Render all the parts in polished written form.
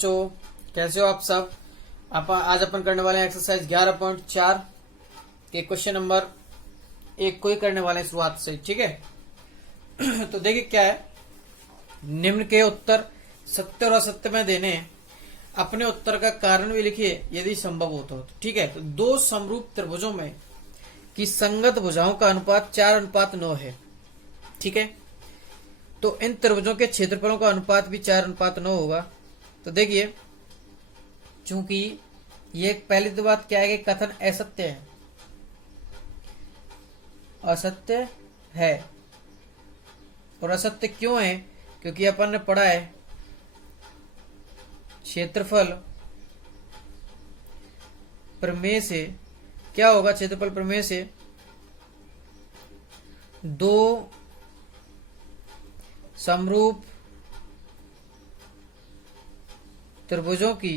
बच्चों, कैसे हो आप सब। आज अपन करने वाले हैं एक्सरसाइज 11.4 के क्वेश्चन नंबर 1 को ही करने वाले हैं शुरुआत से, ठीक है। तो देखिए क्या है, निम्न के उत्तर सत्य और असत्य में देने, अपने उत्तर का कारण भी लिखिए यदि संभव हो तो, ठीक है। तो दो समरूप त्रिभुजों में की संगत भुजाओं का अनुपात 4:9 है, ठीक है। तो इन त्रिभुजों के क्षेत्रफलों का अनुपात भी 4:9 होगा। तो देखिए, चूंकि ये पहली तो बात क्या है कि कथन असत्य है, असत्य है। और असत्य क्यों है? क्योंकि अपन ने पढ़ा है क्षेत्रफल प्रमेय से क्या होगा। क्षेत्रफल प्रमेय से दो समरूप त्रिभुजों के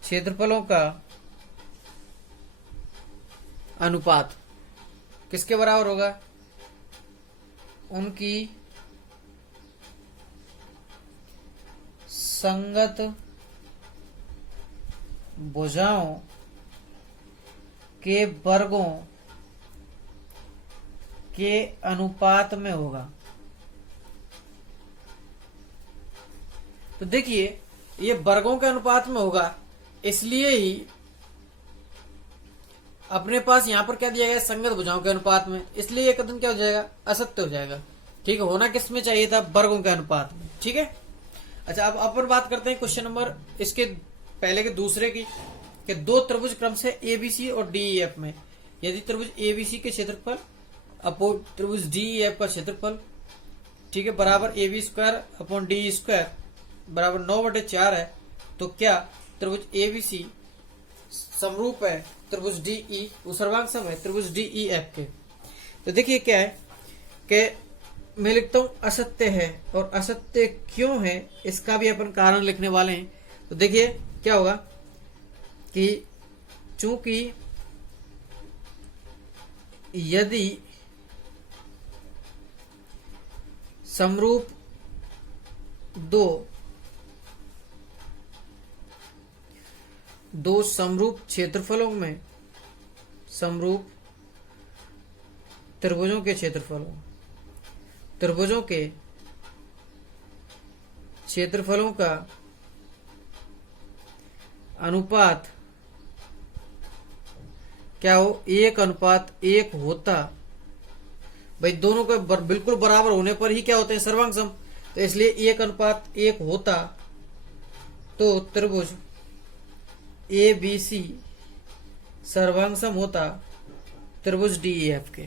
क्षेत्रफलों का अनुपात किसके बराबर होगा? उनकी संगत भुजाओं के वर्गों के अनुपात में होगा। तो देखिए, ये वर्गों के अनुपात में होगा, इसलिए ही अपने पास यहां पर क्या दिया गया, संगत भुजाओं के अनुपात में, इसलिए ये कथन क्या हो जाएगा, असत्य हो जाएगा, ठीक है। होना किस में चाहिए था? वर्गों के अनुपात में, ठीक है। अच्छा, अब अपन बात करते हैं क्वेश्चन नंबर इसके पहले के दूसरे की, कि दो त्रिभुज क्रम से एबीसी और डीईएफ में यदि त्रिभुज एबीसी के क्षेत्रफल अपॉन त्रिभुज डीईएफ का क्षेत्रफल, ठीक है, बराबर AB square upon D square बराबर 9/4 है, तो क्या त्रिभुज एबीसी समरूप है त्रिभुज डीई, सर्वांग सम है त्रिभुज डीईएफ के। तो देखिए क्या है कि मैं लिखता हूं असत्य है, और असत्य क्यों है इसका भी अपन कारण लिखने वाले हैं। तो देखिए क्या होगा कि चूंकि यदि समरूप दो समरूप क्षेत्रफलों में, समरूप त्रिभुजों के क्षेत्रफलों का अनुपात क्या हो, 1:1 होता। भाई दोनों का बिल्कुल बराबर होने पर ही क्या होते हैं, सर्वांग सम। तो इसलिए 1:1 होता तो त्रिभुज ABC सर्वांग सम होता त्रिभुज डीईएफ के।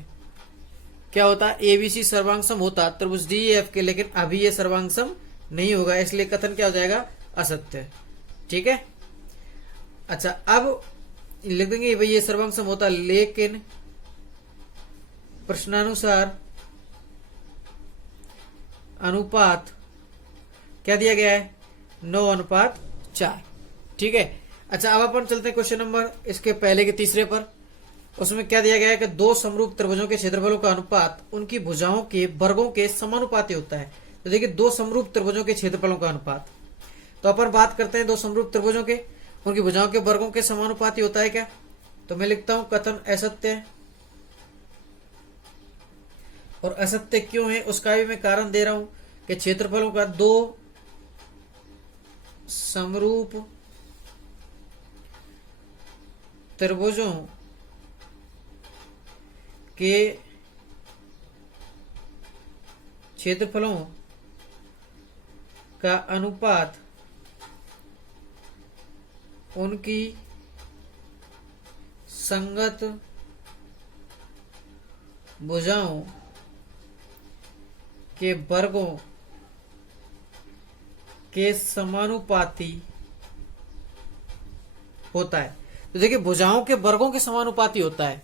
क्या होता? ABC सर्वांग सम होता त्रिभुज डीईएफ के, लेकिन अभी ये सर्वांग सम नहीं होगा, इसलिए कथन क्या हो जाएगा, असत्य, ठीक है। अच्छा, अब लिख देंगे भाई ये सर्वांग सम होता, लेकिन प्रश्नानुसार अनुपात क्या दिया गया है, 9:4, ठीक है। अच्छा, अब अपन चलते हैं क्वेश्चन नंबर इसके पहले के तीसरे पर। उसमें क्या दिया गया है कि दो समरूप त्रिभुजों के क्षेत्रफलों का अनुपात उनकी भुजाओं के वर्गों के समानुपाती होता है। तो देखिए, दो समरूप त्रिभुजों के क्षेत्रफलों का अनुपात, तो अपन बात करते हैं दो समरूप त्रिभुजों के, उनकी भुजाओं के वर्गों के समानुपाती होता है क्या। तो मैं लिखता हूं कथन असत्य है, और असत्य क्यों है उसका भी मैं कारण दे रहा हूं कि क्षेत्रफलों का दो समरूप त्रिभुजों के क्षेत्रफलों का अनुपात उनकी संगत भुजाओं के वर्गों के समानुपाती होता है। तो देखिए, भुजाओं के वर्गों के समानुपाती होता है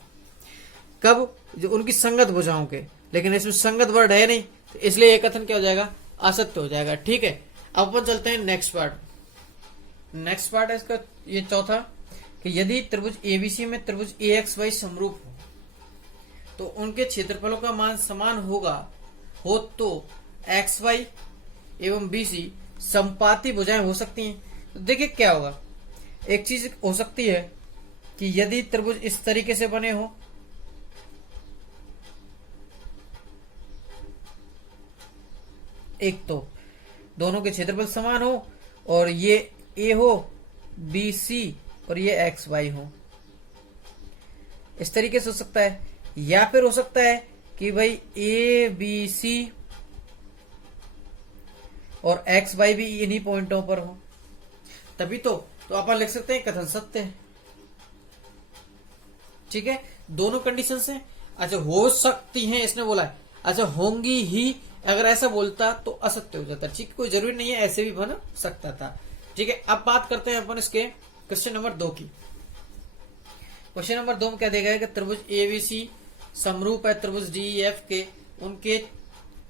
कब? जो उनकी संगत भुजाओं के, लेकिन इसमें संगत वर्ड है नहीं, तो इसलिए यह कथन क्या हो जाएगा, असत्य हो जाएगा, ठीक है। अब अपन चलते हैं नेक्स्ट पार्ट। नेक्स्ट पार्ट है इसका ये चौथा, कि यदि त्रिभुज एबीसी में त्रिभुज ए एक्स वाई समरूप हो तो उनके क्षेत्रफलों का मान समान होगा हो तो एक्स वाई एवं बी सी संपाती भुजाएं हो सकती हैं। तो देखिए क्या होगा, एक चीज हो सकती है कि यदि त्रिभुज इस तरीके से बने हो, एक तो दोनों के क्षेत्रफल समान हो और ये ए हो बी सी और ये एक्स वाई हो, इस तरीके से हो सकता है। या फिर हो सकता है कि भाई ए बी सी और एक्स वाई भी इन्हीं पॉइंटों पर हो, तभी तो अपन लिख सकते हैं कथन सत्य है। ठीक है, दोनों कंडीशन है। अच्छा, हो सकती हैं इसने बोला है, अच्छा होंगी ही अगर ऐसा बोलता तो असत्य हो जाता। ठीक, कोई जरूरी नहीं है, ऐसे भी बन सकता था। ठीक है, अब बात करते हैं अपन इसके क्वेश्चन नंबर 2 की। क्वेश्चन नंबर 2 में क्या देगा कि त्रिभुज एबीसी समरूप है त्रिभुज डीईएफ के, उनके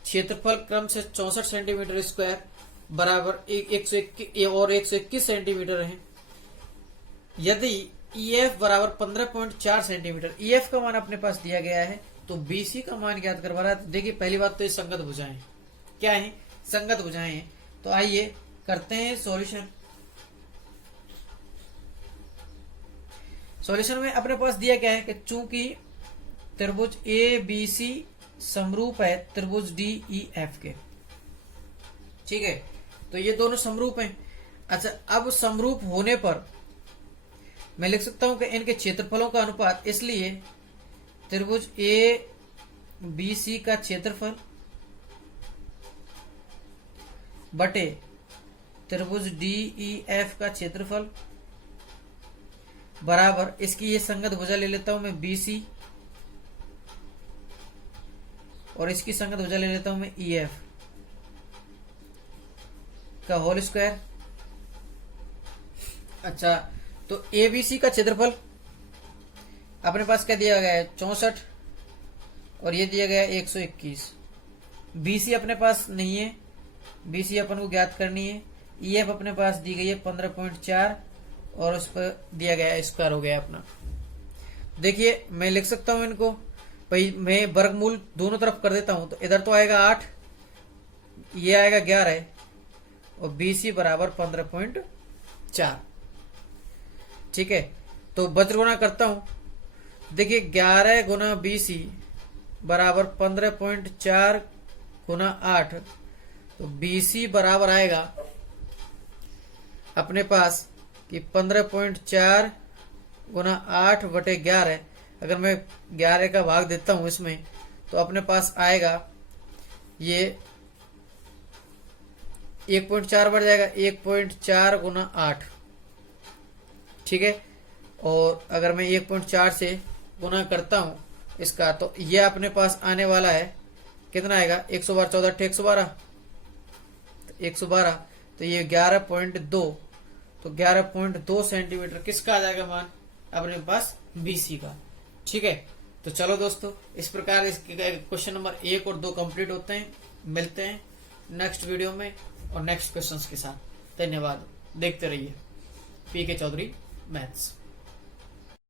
क्षेत्रफल क्रम से 64 सेंटीमीटर स्क्वायर बराबर 121 और 121 सेंटीमीटर है। यदि ईएफ बराबर 15.4 सेंटीमीटर, ईएफ का मान अपने पास दिया गया है, तो बीसी का मान ज्ञात करवा रहा है। तो देखिए पहली बात तो ये संगत भुजाएं क्या है, संगत भुजाएं हैं। तो आइए करते हैं सॉल्यूशन। सॉल्यूशन में अपने पास दिया क्या है कि चूंकि त्रिभुज ए बी सी समरूप है त्रिभुज डी ई एफ के, ठीक है, तो ये दोनों समरूप हैं। अच्छा, अब समरूप होने पर मैं लिख सकता हूं कि इनके क्षेत्रफलों का अनुपात, इसलिए त्रिभुज ए बी सी का क्षेत्रफल बटे त्रिभुज डी ई एफ का क्षेत्रफल बराबर, इसकी ये संगत भुजा ले लेता हूं मैं बी सी और इसकी संगत भुजा ले लेता हूं मैं ई एफ का होल स्क्वायर। अच्छा, तो एबीसी का क्षेत्रफल अपने पास क्या दिया गया है 64 और ये दिया गया है 121। बीसी अपने पास नहीं है, बीसी अपन को ज्ञात करनी है। ईएफ अपने पास दी गई है 15.4 और उस पर दिया गया है स्क्वायर हो गया अपना। देखिए मैं लिख सकता हूं इनको, भाई मैं वर्गमूल दोनों तरफ कर देता हूं, तो इधर तो आएगा 8, ये आएगा 11 और बीसी बराबर 15.4। ठीक है, तो वज्र गुणा करता हूं। देखिए 11 गुना बीसी बराबर 15.4 गुना 8, तो बीसी बराबर आएगा अपने पास कि 15.4 गुना 8 बटे 11। अगर मैं 11 का भाग देता हूं इसमें, तो अपने पास आएगा ये 1.4 बढ़ जाएगा, 1.4 गुना 8। ठीक है, और अगर मैं 1.4 से गुना करता हूं इसका, तो ये अपने पास आने वाला है कितना आएगा 112, 14 112, 112, तो ये 11.2, तो 11.2 सेंटीमीटर किसका आ जाएगा मान अपने पास बीसी का। ठीक है, तो चलो दोस्तों, इस प्रकार इस क्वेश्चन नंबर 1 और 2 कंप्लीट होते हैं। मिलते हैं नेक्स्ट वीडियो में और नेक्स्ट क्वेश्चंस के साथ। धन्यवाद, देखते रहिए पीके चौधरी मैथ्स।